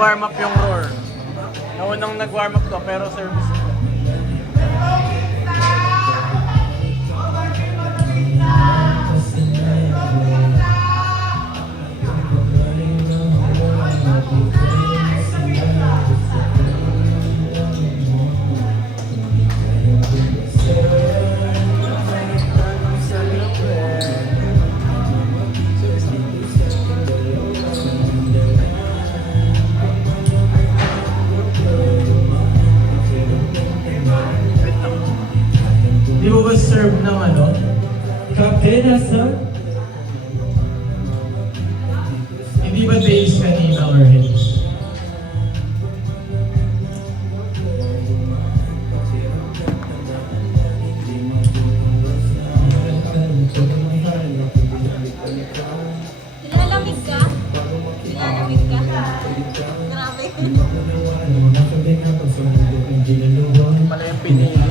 nag-warm up yung roar. Naunang nag-warm up to pero service ito. Di mo ba serve ng ano? Captain, asa? Hindi ba days kanina or hindi? Nilalamig ka? Nilalamig ka? Grabe. Pala yung pinili nila.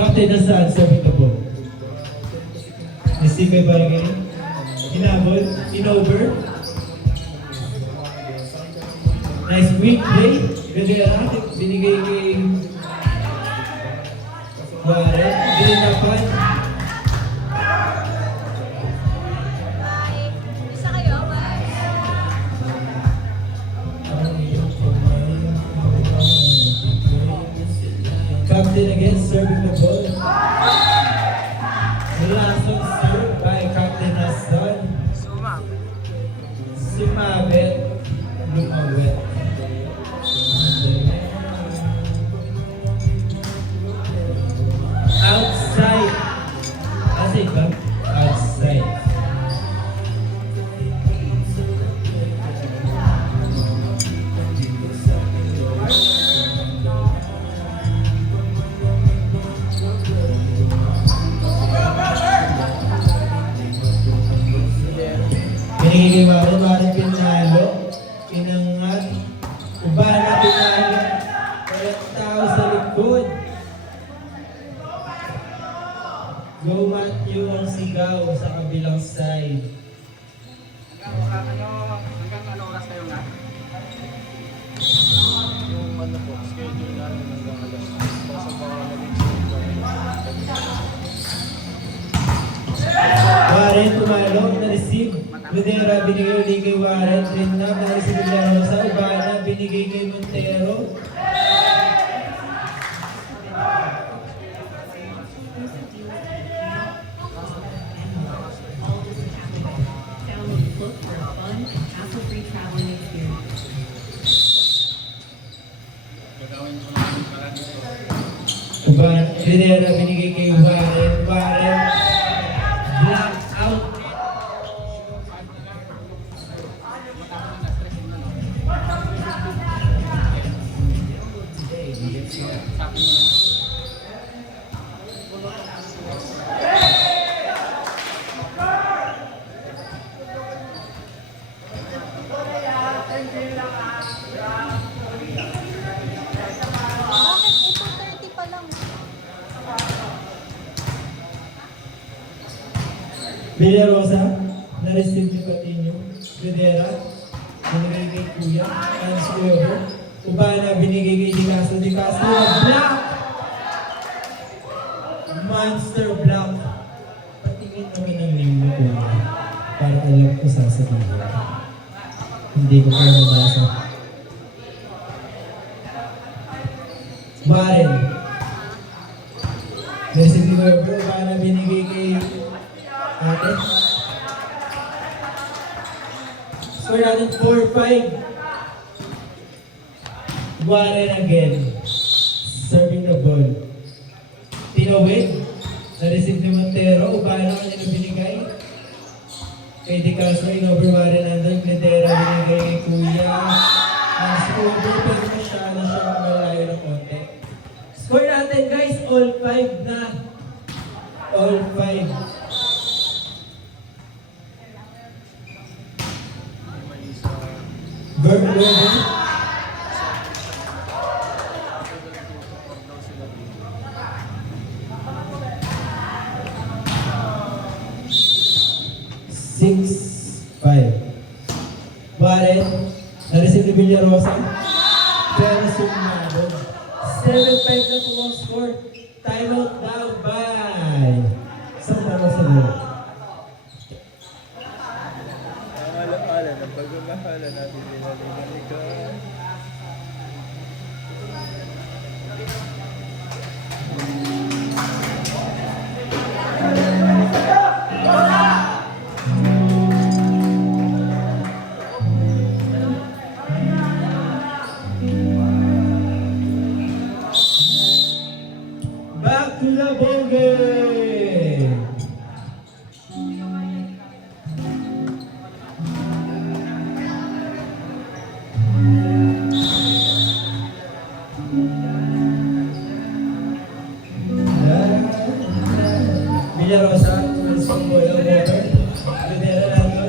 Captain, nasaan? Sabi ka po. Nasib may barangay? Inabot? Inover? Nice quick play. Galera, binigay kay Warren. Binitapan. Bye. Isa kayo? Bye. Captain again, serving the ball. Last one served by Captain Hassan. Sumabit. Lumawet. Outside. Asig ba? Outside. Binigay Warren pinalo. Inangat. Ubana pinalo. Walang tao sa likod. Go Matthew ang sigaw sa kabilang side. Hanggang ano oras kayo nga? Yung ano po, schedule namin hanggang alas. Kasi baka Warren tumalo, na-receive. Rudera binigay ulit kay Warren. Trinap, na-receive ulit Rosa. Ubana binigay kay Montero. Download the book for a fun, hassle-free traveling experience. Ubana, Rudera binigay kay Warren. Warren, black out. Bakit ito 30 pa lang? Villarosa, na-receive ni Patinho. Rudera, binigay kay Kuya. Hans Cuevo. Ubana, binigay kay Di Castro. Di Castro, block! Monster block. Patingin naman ng name mo, Kuya. Para alam ko sasabihin. Hindi ko pa mabasa. Warren. Na-receive ni Cuevo. Ubana, binigay kay Ate. Score natin 4-5. Warren again. Serving the ball. Tinawid. Na-receive ni Montero. Ubana kanya na binigay. Kay Di Castro, in-over Warren under. Glendera binigay kay Kuya. Ang score, pero masyado siyang malayo ng konti. Score natin guys, all 5 na. All 5. Verb 11. Six, 5. Warren, na-receive ni Villarosa. Pero sumado. 7-5 na po ang score. Timeout now by Santa Rosa Lord. Ang alam-alam ng pagmamahala natin pinaligan ka. Back to the ball game. Villarosa, tumalis pang bola over. Rivera lang yun.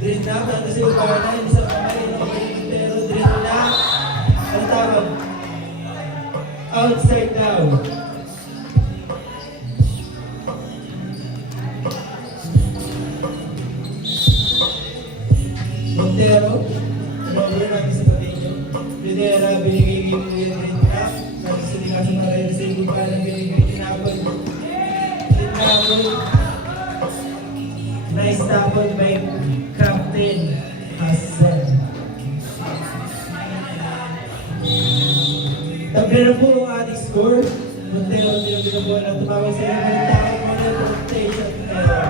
Drill na, pero si Ubarna, hindi sa kamay. Pero drill na. Ang tawag. Outside now. Montero, over natin sa patinyo. Rivera, binigay yung drill na. Nagsasabi nga sa mga rin sa ibang palang binigay tinapon. Nice tackle by Captain Hassan. Tabi na po ang ating score. Montero, tinabinabuhan ang tumawag sa iyo ng tackle mo na rotation error.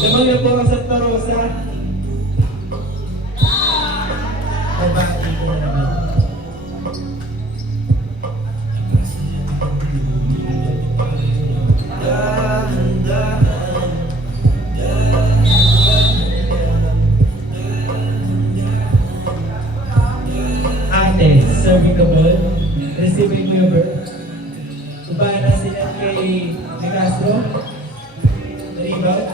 Lamang na po ang Santa Rosa. Pabati ko na naman. Ate, serving the ball. Receiving mo yung bird. Ubahan na sila kay Castro. Rebound.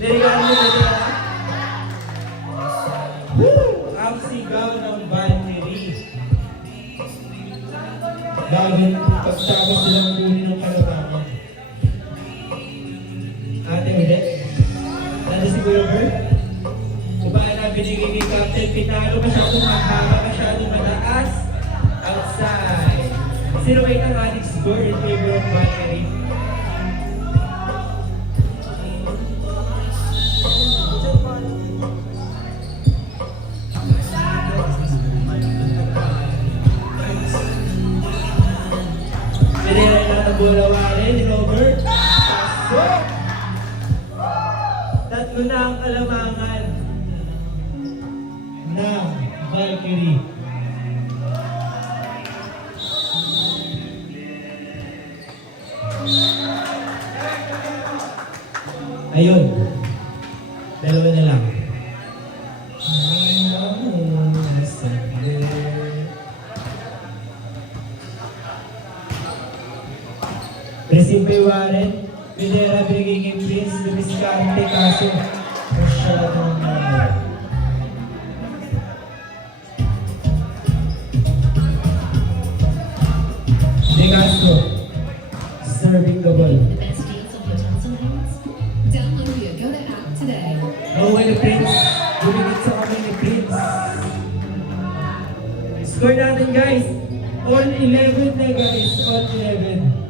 Narigaan mo na siya. Woo! Ang sigaw ng Valkyrie. Bagong pagtapos silang kunin ng kalabangan. Ate ulit. Nandun si Kuya Bert. Ubahan na binigay kay Captain Pinalo. Masyadong mahaba, masyadong mataas. Outside. 0-8 ang ating score in favor of Valkyrie. Pinilay na ang bola Warren, Robert. Pasok! Tatlo na ang kalamangan ng Valkyrie. Ayun. Dalawa na lang. Receive by Warren. Videra binigay kay Prince. Lumiskarte kaso masyadong De Castro serving the ball. The best deals on hotels and homes? Download the Agoda app today. Nawaway ni Prince. Bumigit sa kamay ni Prince. Score natin guys. All 11 na guys. All 11.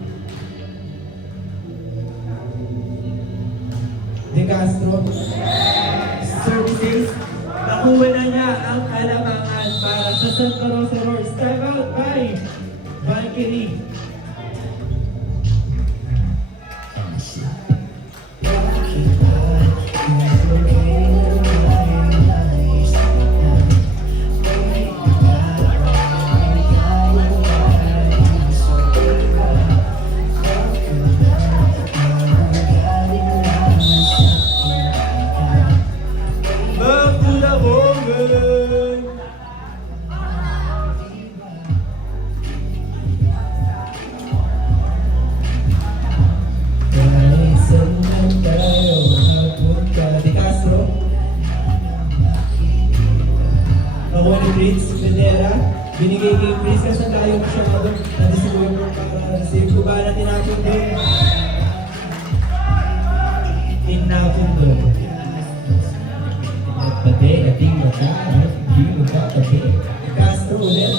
De Castro. Services. Nakuha na niya ang kalamangan para sa Santa Rosa Roars. Time out by Valkyrie. Back to the ball game. Saan lang tayo magpunta? De Castro. Nakuha ni Prince, Videra. Binigay kay Prince kasi layo masyado. Na-disable mo para receive. Kung ba na tinapon doon? Tinapon doon. At pati, ating mata, hindi mo ka pati. Castro ulit.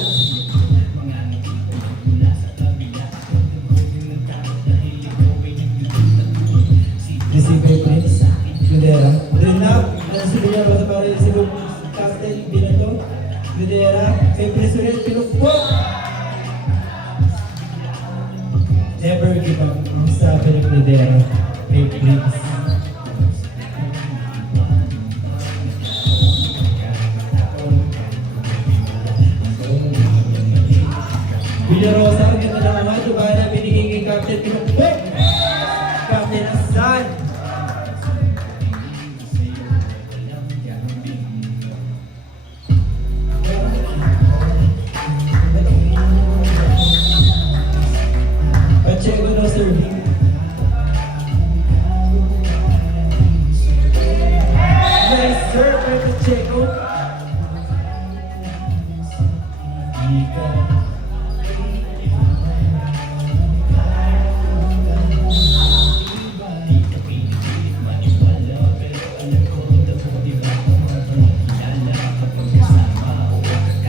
Receive kay Prince. Gudera. Rin up. Nasibo niya ba sa para receive captain. Binato. Gudera. Kay Prince ulit. Pinukpok. Never give up. Ang sabi ng Gudera. Kay Prince. Villarosa, ang ganda ng mga diba na binigay kay Captain Pinukpok. Captain Hassan. Pacheco no serving. Nice serve by Pacheco.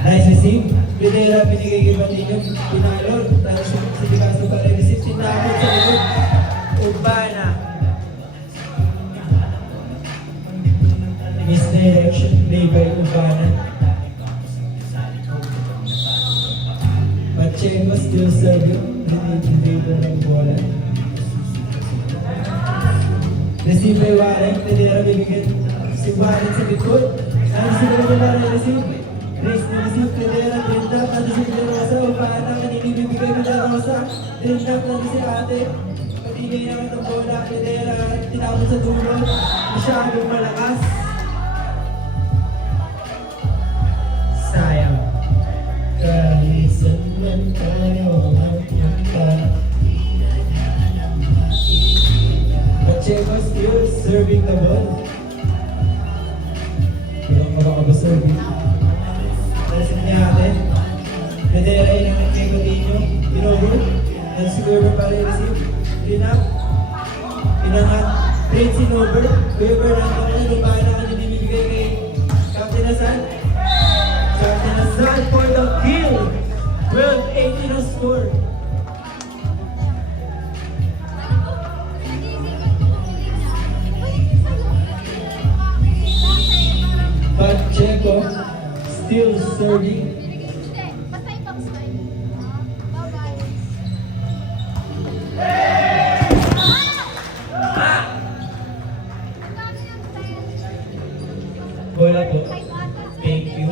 Nice receive. Pinera, binigay kay Batinyo. Pinalon. Tapos si Picasso para receive. Sinapot sa likod. Urbana. Misdirection play by Urbana. Pacheco still serving. Hindi ng bola. Receive by Warren. Pinera, bibigyan si Warren sa likod. Ano sila na Warren receive? Race na receive, Pedera, Trindap, natin si Rosa, Urbana, kanini bibigay mo na Rosa, Trindap, natin si ate, patigay naman ng bola, Pedera, tinapon sa dulo, masyadong malakas. Sayang. Kalisan man tayo magpunta. Pacheco still serving the ball. Walang makakaba-serving. Nalasip niya natin. Pedera yun ang kay Coutinho. Pinover. Then si Weber para i-receive. Clean up. Pinangat. Prince in over. Weber ang kanya. Lumayan ang kanya binibigay kay Captain Hassan. Captain Hassan for the kill. 12-18 ang score. Pacheco still serving. Basta ibang slide. Bye-bye. Bola po. Thank you.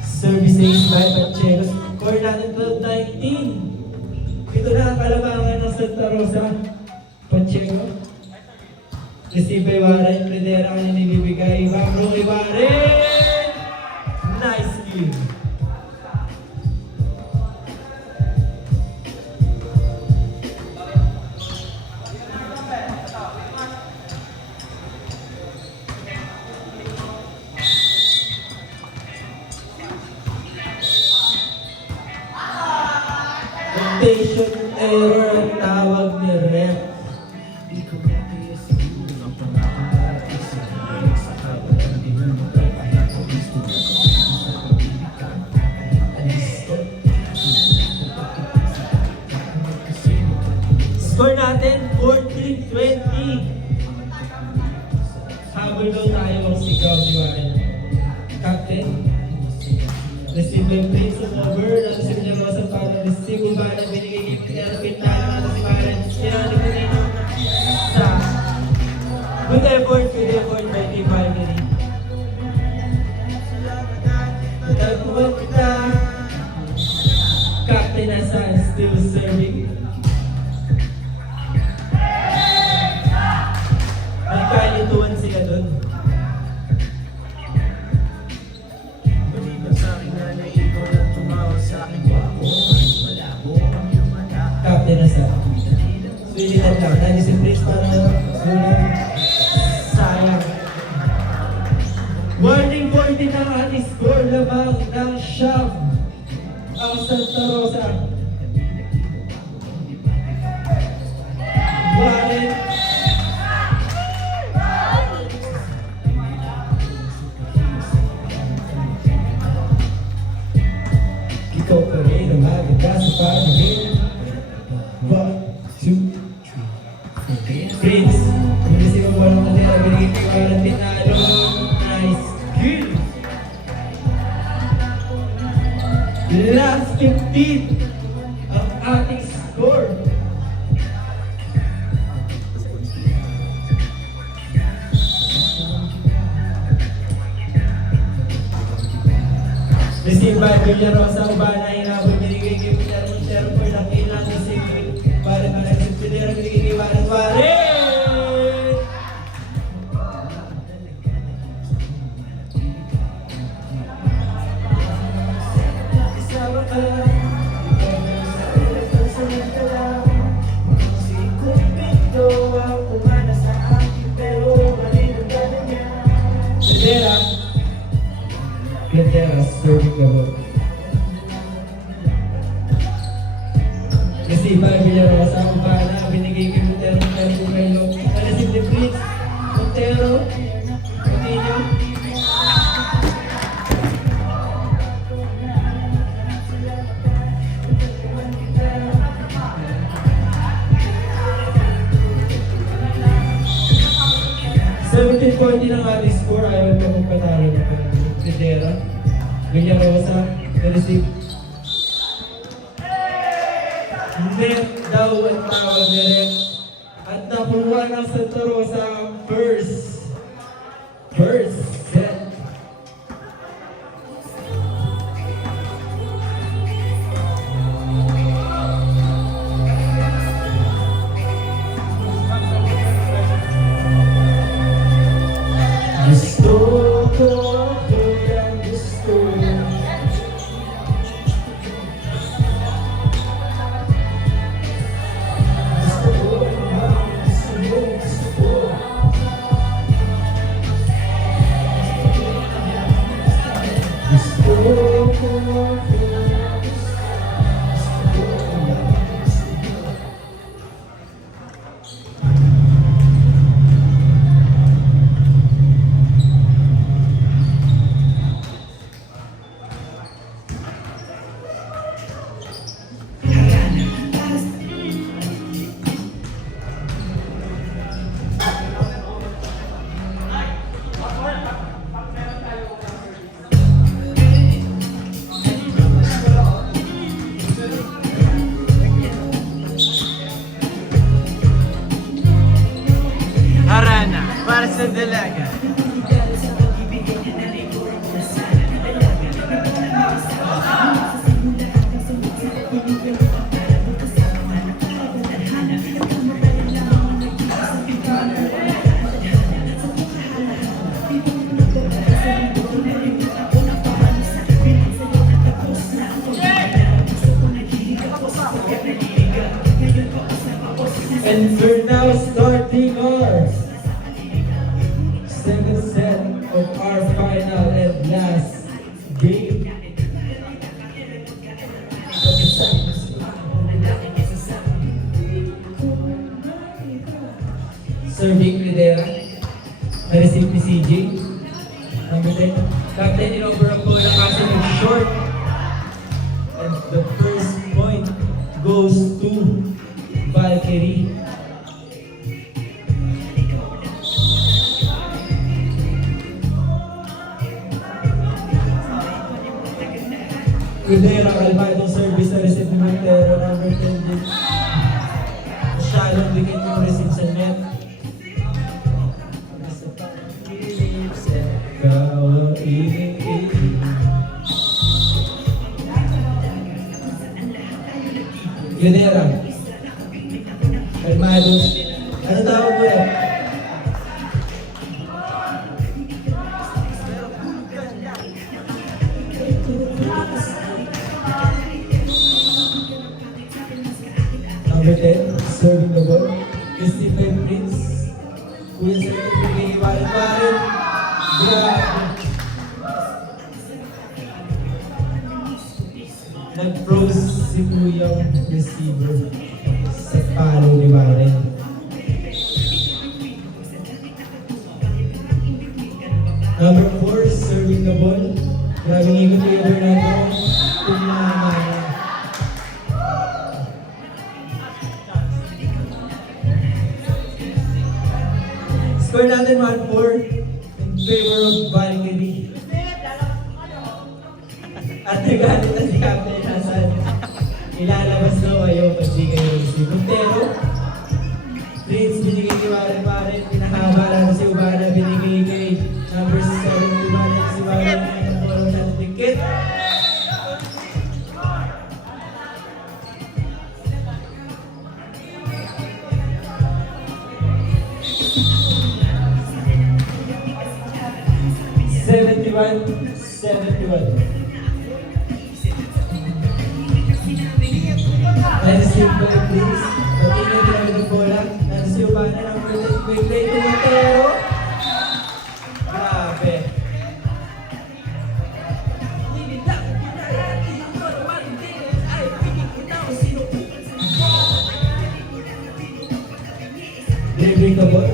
Service ace by Pacheco. Score natin 12-19. Ito na ang kalamangan ng Santa Rosa. Pacheco. Receive by Warren. Pedera ang nilibigay. Bambro kay Warren. Nice kill. Rotation error ang tawag ni Rep. Score natin 14-20. Habol daw tayo ng sigaw ni Warren. Captain. Receive by Prince of over. Receive niya Rosa para receive. Urbana binigay kay Pinero. Pintana natin si Warren. Sinano ko dito sa good effort by Team Valkyrie. Nagpuan kita. Captain Hassan still serving. Nagkalituan sila doon. Captain Hassan. Pilitan lang. Dahil si Prince para sulit. Sayang. Warning 14 ang ating score lamang ng Santa Rosa. Warren. Ikaw pa rin ang maganda sa panahon. 1, 2, 3. Prince, hindi siya walang natira, binigay ko walang tinalo. Nice kill! Last 15 ang ating score. Receive by Villarosa, Ubana, Inabot, binigay kay Villarong Sherford, ang ilan na secret. Para sa Pilero, binigay kay Warren Warren! Isama ka lang, ikaw na sa personal ka lang. Sikong pinto ang umana sa akin, pero mali ang gana niya. Pidera. Gandera, serving the ball. Receive by Villarosa, Ubana, binigay kay Montero, Montero, na-receive ni Prince, Montero, Coutinho. $17.40 ang ating score, ayaw pa magpatalo ng Pidera. Villarosa, na-receive. Net daw ang tawag na rin. At nakuha ng Santa Rosa ang first set. Gusto ko ako ang gusto. Harana, para sa dalaga. And we're now starting our second set of our final and last game. Serving Lidera, na-receive ni CJ. Number 10, Captain in-over ang bola kasi nag-short. And the first point goes to Valkyrie. Lidera, kalma itong service na receive ni Montero. Number 10 din. Masyadong dikit yung receive sa net. Ikaw ang ibig. Lidera. Kalmado. Ano tawag mo yan? Number 10, serving the ball. Stephen Prince. Kuya sa ito, bigay Warren. Grabe. nag-froze si Kuyang receiver sa palo ni Warren. Number 4, serving the ball. Grabing ikot kay Bernardo. Tumama. Score natin 1-4 in favor of Valkyrie. At nagalit na si Captain Hasan. Ilalabas daw ayaw pag di kayo si Montero. Prince binigay kay Warren. Pinahaba lang si Ubana. Binigay kay number 7 Ubana. Si Warren ay nakulong sa dikit. Receive by Prince. Patingin din ang bola. Si Ubana ng protect. Quick play to Montero. Grabe. Dribbling the ball.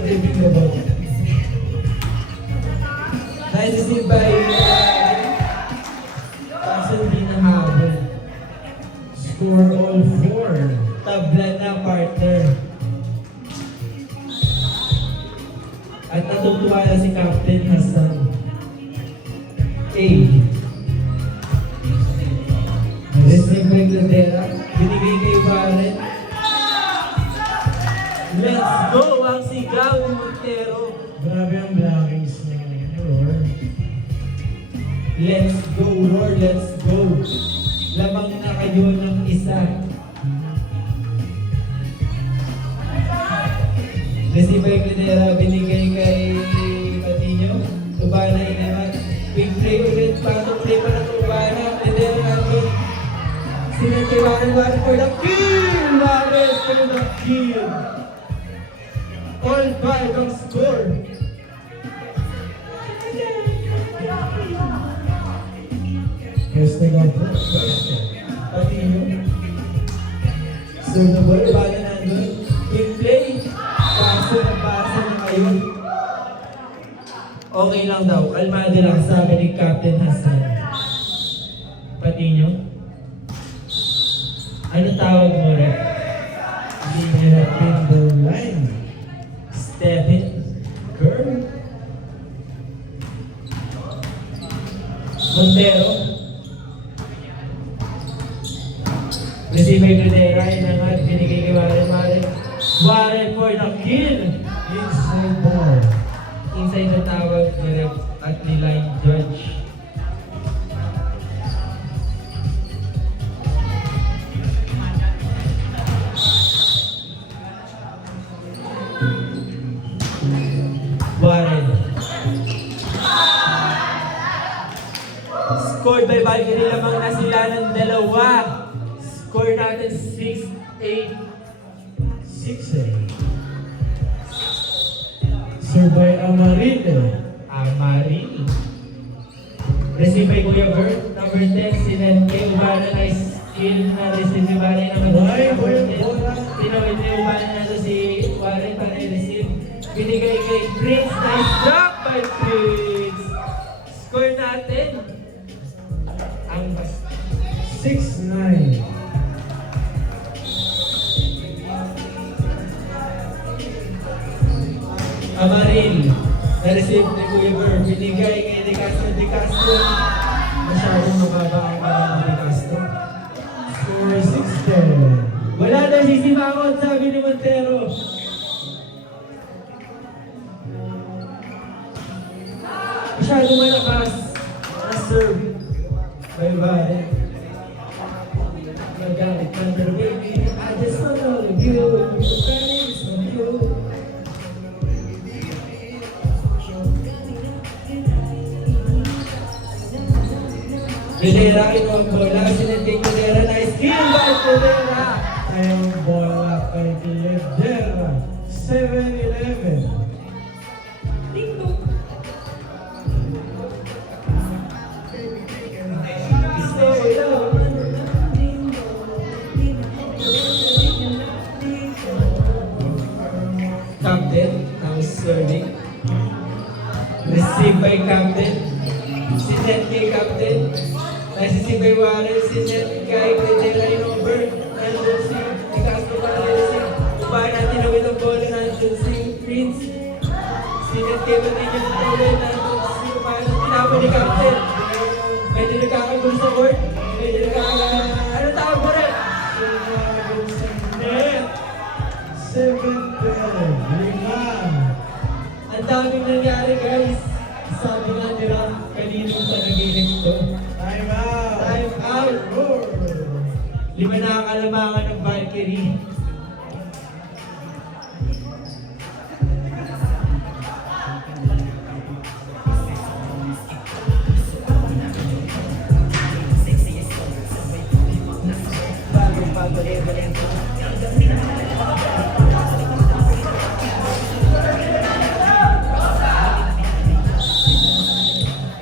Nice receive by kaso hindi nahabol. Score all 4. Tabla na partner. At natutuwa na si Captain Hasan. A. Receive by Gladera. Binigay kay Warren. Let's go! Ang sigaw ni Montero. Grabe ang blockings niya. Roar. Let's go, Roar. Let's go. Lamang na kayo ng isa. Receive by Gladera. Binigay kay Patino. Ubana inaman. Big play ulit. Pasok play pa na ito. Ubana. Gladera natin. Sinad kay Warren for the kill! Warren for the kill! All 5 ang score. Yes, they got first. Patino. So, the ball ba na nandun? Big play. Paso na kayo. Okay lang daw. Kalmado lang sabi ni Captain Hasan. Patino. Ano tawag mo rin? Leave it up in the line. Stephen Curry. Montero. Receive by Gladera. Inangat. Binigay kay Warren. Warren for the kill. Inside ball. Inside the tawag direct at ni line judge. Warren. Scored by Valkyrie, lamang na sila ng 2. Score natin 6-8. 6-8. Sir by Amarillo. Amarillo. Receive by Kuya Bert. Number 10, sinente. Ubana na skill na receive ni Warren. Number 10. Tinawid ni Ubana na ito si Warren para i-receive. Binigay kay Prince. Nice drop by Prince. Score natin ang 6-9. Amaril. Na-receive ni Kuya Burr. Binigay kay De Castro. De Castro. Masyadong mababa ang parang De Castro. Score 6-10. Wala na sisimangon, sabi ni Montero. Masyadong malakas. Na-serve. Bye-bye. Magalit ka na, baby. I just want all of you. Your friends from you. Gladera, ito ang bola. Sinenting Gladera. Nice kill by Gladera. Ay ang bola kay Gladera. 7-11. Stay low. Warren. Nasisibay Warren, si Seth Guy, Credera Inover. Nandun si Castro Paresin. Upahan natin na with ang bola. Nandun si Prince. Si Nagkeba din yung tawin. Nandun si upahan ng tinapon ni Captain. Medyo nagkakagulo sa court. Medyo nagkakagulo. Ano tawag mo rin? Net. 7-5. Ang daming nangyari guys. Sabi nga nila kaninong sa nagilig to. Time out! Time out! Lima na ang kalamangan ng Valkyrie.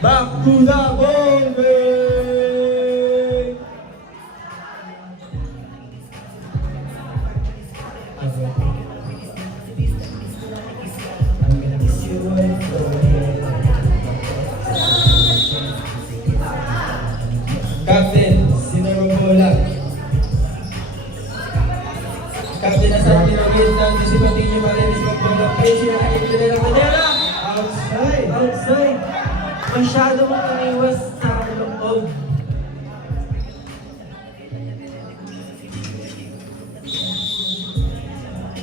Back to the ball game! I'm gonna miss you Captain, sino bola? Captain, nasa tinawid natin si Patinho Marinis magbola. Crazy na kayo nila ng Manila! Outside! Outside! Masyado mong iniwas sa loob.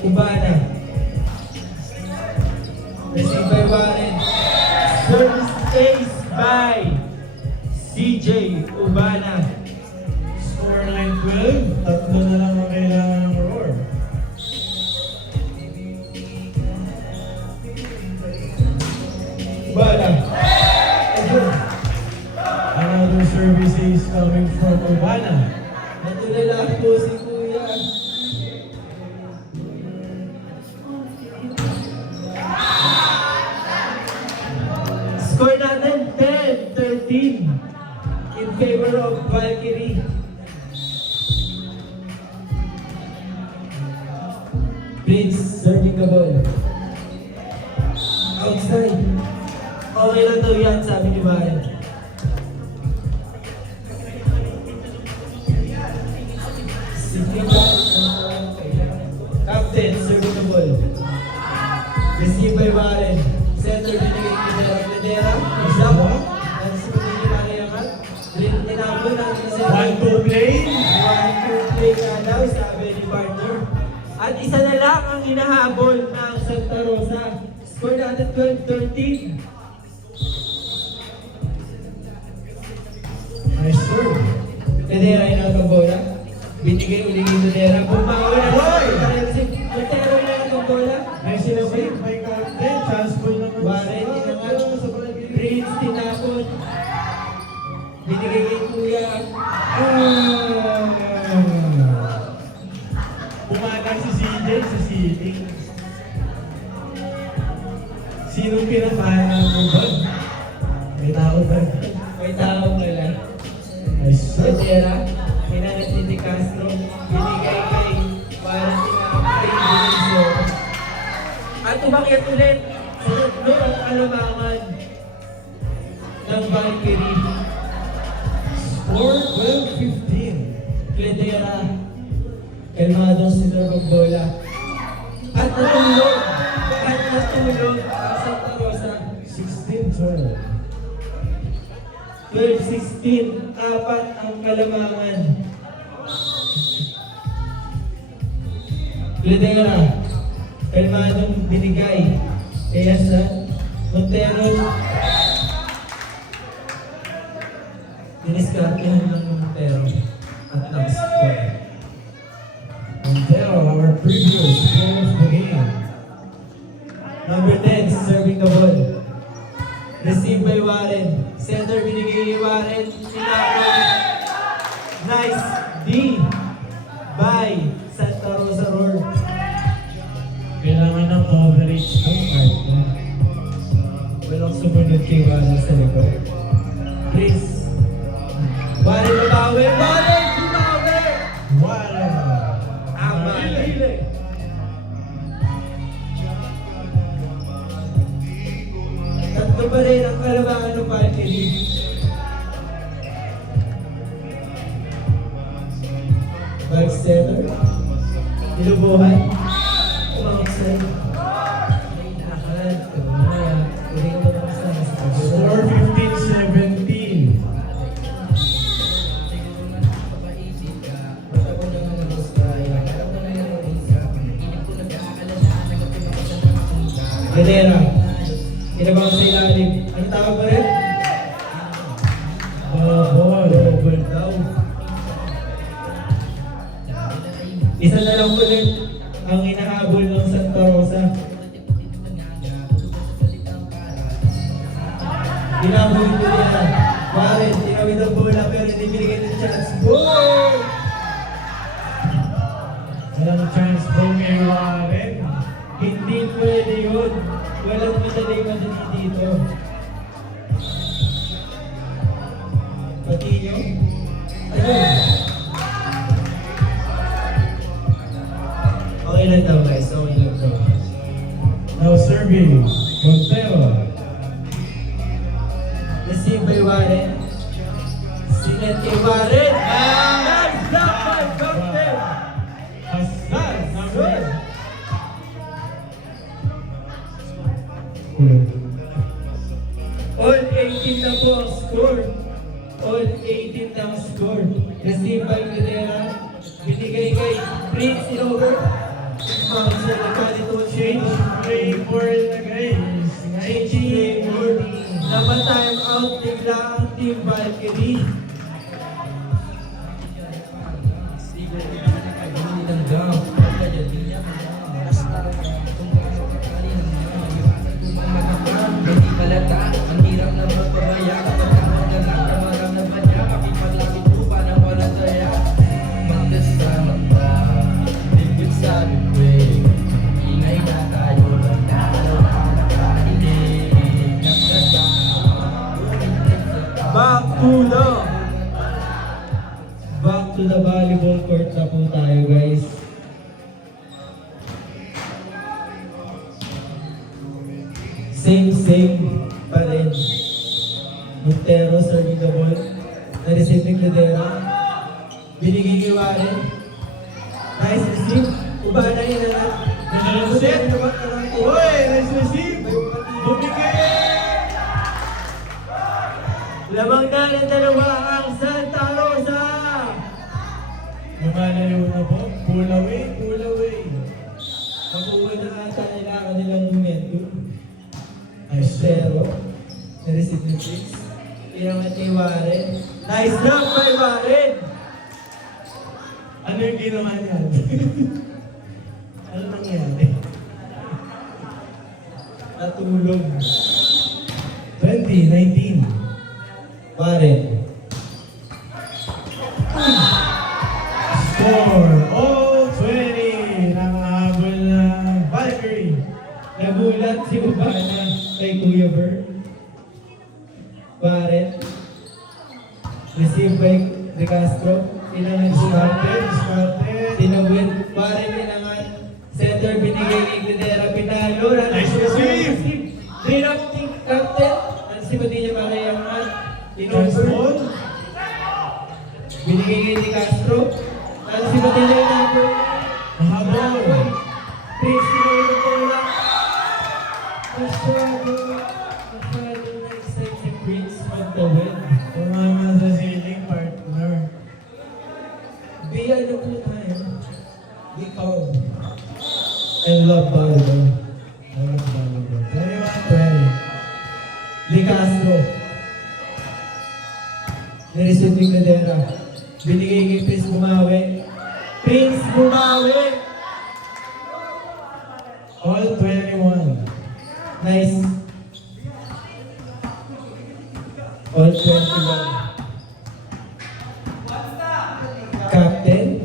Ubana. Receive by Warren. Service ace by CJ Ubana. Scoreline 12. Tatlo na lang ang kailangan ng Roar. Ubana. Another service is coming from Urbana. Natulala po si Kuya. Score natin 10-13 in favor of Valkyrie. Prince serving the ball. Outside. Okay lang daw yan, sabi ni Bayan. Captain, serving the ball. Receive by Warren. Center, binigay ni Credera. Isang. At si Pagini Mariamat. Tinapon natin sa center. 1-2 play. 1-2 play na daw, sabi ni partner. At isa na lang ang hinahabol ng Santa Rosa. Score natin 12-13. Nice serve. Credera inawat ang bola. Binigay ulit ni Credera. Bumawi na Hoy! Credera inawat ang bola. Nice save by Captain. Chance ball naman. Warren inawat. Prince tinapon. Binigay kay Kuya. Pumatang si CJ sa sitting. Sinong pinakahan ng ball? May tao ba? May tao pala. Nice serve. Credera. Hinangat ni De Castro. Binigay kay Warren tinapon. At umakyat ulit sa tatlo ang kalamangan ng Valkyrie. Score 12-15. Credera. Kalmadong sila magbola. At natulog ang Santa Rosa. 16-12. 12-16, apat ang kalamangan. Credera. Kalmadong binigay. Kaya sa Montero. Diniskartehan ng Montero. At nag-score. Montero, our previous player of the game. Number 10, serving the ball. Received by Warren. Center binigay ni Warren. Tinapon. Nice D by Santa Rosa Roar. Kailangan ng coverage to partner. Walang sumunod kay Warren sa likod. Chris. Warren babawi. Warren babawi! Warren. Ama. Tatlo pa rin ang kalamangan ng Valkyrie. Mark Setter. Ilubuhan. Outside. Score 15-17. Gadera. Inabang sa ilalim. Ano tawag ba rin? Ball. Double daw. Isa na lang ulit ang inahabol ng Santa Rosa. Hinabol ito nila. Warren, tinawid ang bola pero hindi binigay ng chance. Goal! Walang chance po kay Warren. Hindi pwede yun. Walang madali dito. Patinyo? Ayun. Okay lang daw guys. Okay lang daw. Now serving. Montero. Receive by Warren. Sinet kay Warren. Nice block by Doctor! Hassan. Good! All 18 na po ang score. All 18 na ang score. Receive by Gadera. Binigay kay Prince Ilover. Foul sa Nagkalito Change play for the Grays. Change play for Napa-time out bigla ang Team Valkyrie. Back to the volleyball court na po tayo guys. Same pa rin. Montero serving the ball. Na-receive ni Cladera. Binigay kay Warren. Nice receive. Ubana yun na lang. Set. Uy, nice receive. Bumigay. Lamang na ng dalawa ang Santa Rosa. Lumalayo na po. Pull away, pull away. Makuha na ata nila ang kanilang momentum. Nice Pero, na-receive ni Prince. Pinangat kay Warren. Nice block by Warren! Ano yung ginawa niya? Ano nangyari? Natulog. 20-19. Warren. Score all 20. Nakahabol na Valkyrie. Nagulat si Ubana kay Kuya Bert. Warren. Receive by De Castro. Pinangat si Warren. Tinawid. Warren pinangat. Center binigay kay Gudera. Pinalo. Nice receive. Drain up team captain. Ang si Padilla makayangan. Nice ball. Binigay kay De Castro. Ang si Padilla yung number. Mahabol. Prince Ilover bola. Masyado na-excite si Prince magtawid. Tumama sa ceiling partner. Be ano po tayo? Be calm. And love volleyball. Ayun, volleyball. 21-20. De Castro. Nireceive ni Cladera. Binigay kay Prince bumawi. Prince bumawi! All 21. Nice. All 21. Captain.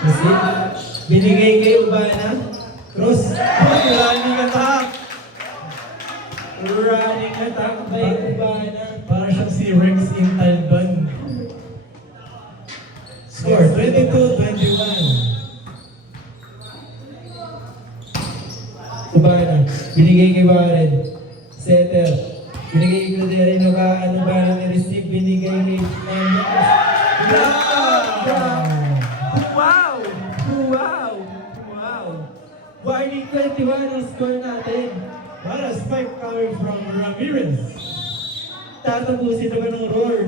Receive. Binigay kay Ubana. Cross. Running attack. Running attack by Ubana. Para siyang si Rex Intalban. Score 22-21. Ubana. Binigay kay Warren. Setter. Binigay kay Cladera. Ano ba na ni-receive? Binigay kay Mendes. 21 ang score natin. What a spike coming from Ramirez. Tatapusin naman ng roar.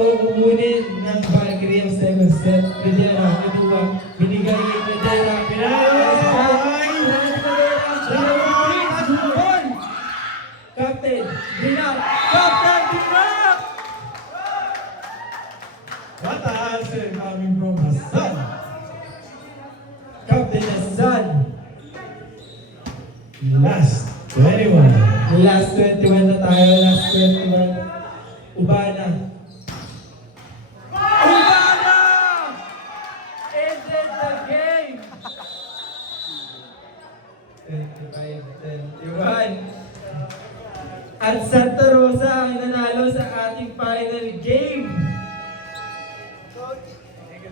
O kukunin ng Valkyrie ang second set. Medera, Medua, binigay kay Medera. Captain, Binak! Captain, Binak! What a answer coming from Hassan. Captain Hassan. Last 21. Last 21 na tayo, last 21. Ubana. Ubana! Ended the game! 25-21. At Santa